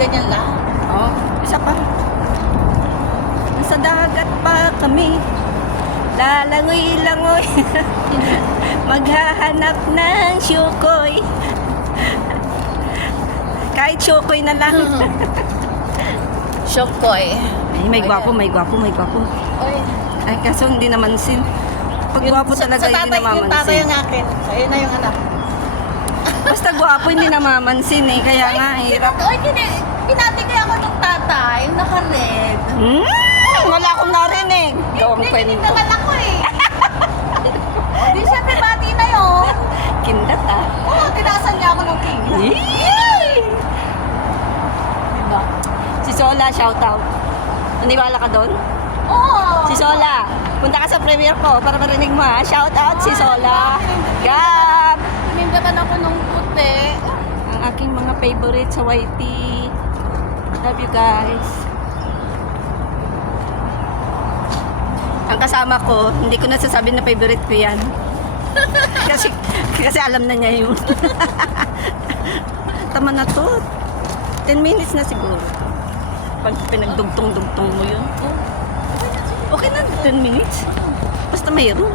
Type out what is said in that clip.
ganyan lang. Oh, isa pa. Sa dagat pa kami. Lalangoy-langoy. Maghahanap ng syukoy. Kahit syukoy na lang. Shokoy. Ay, may gwapo, may gwapo, may gwapo. Oy. Ay, kaso hindi namansin. Pag gwapo talaga, hindi Yung tatay namamansin. yung akin. Sa'yo na yung anak. Basta gwapo, hindi namamansin eh. Kaya nga, hirap. Oy, pinabigay ako ng tatay, yung naka-red. Wala akong narinig. Gawang kwento. Naman ako eh. Di syempre bati na yun. Kindat ah. Oo, tinasan niya ako ng king. Yay! Diba? Si Sola, shout out. Naniwala ka doon? Oo. Si Sola, punta ka sa premiere ko para marinig mo ha. Shout out si Sola. Gab! Pinindatan ako ng puti. Ang aking mga favorite sa YT. Love you guys. Ang kasama ko, hindi ko nasasabi na favorite ko yan. kasi alam na niya yun. Tama na to. 10 minutes na siguro. Pag pinagdugtong-dugtong mo yun. Okay na, 10 minutes. Basta mayroon.